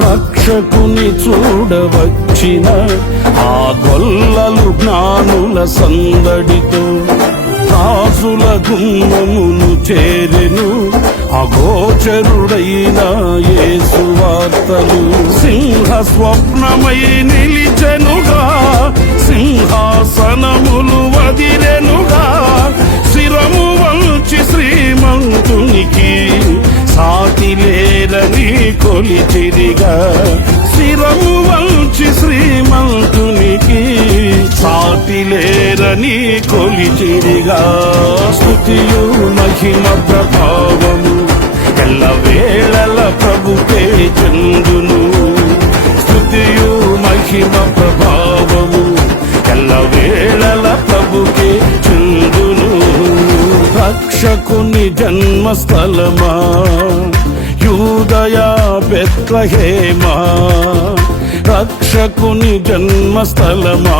రక్షకుని చూడవచ్చిన ఆ గొల్లలు జ్ఞానుల సందడితో రాజుల గుమ్మమును చేరెను అగోచరుడైన యేసు వార్తలు. సింహ స్వప్నమై నిలిచెనుగా, సింహాసనములు వదిలెనుగా, శిరము వంచి శ్రీమంతునికి సాటి లేరని కొలిచిరిగా. శిరము వంచి శ్రీమంతునికి సాటి లేరని కొలిచిరిగా. స్తుతియు మహిమ ప్రభావము ఎల్లవేళల ప్రభుకే చెందును. స్తుతియు మహిమ ప్రభావము ఎల్లవేళల ప్రభుకే చెందును. రక్షకుని జన్మస్థలమా యూదయా బెత్లెహేమా, రక్షకుని జన్మస్థలమా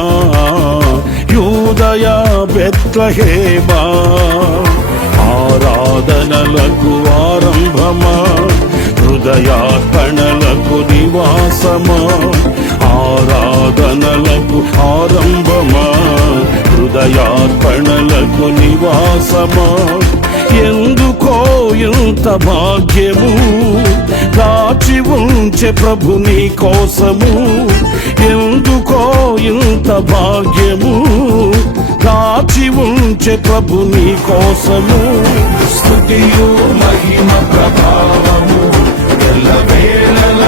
యూదయా బెత్లెహేమా. ఆరాధనలకు ఆరంభమా, హృదయార్పణలకు నివాసమా. ఆరాధనలకు ఆరంభమా, హృదయార్పణలకు నివాసమా. ఎందుకో ఇంత భాగ్యము దాచి ఉంచే ప్రభు నీ కోసము. ఎందుకో ఇంత భాగ్యము దాచి ఉంచే ప్రభు నీ కోసము. స్తుతియు మహిమ ప్రభావము ఎల్లవేళల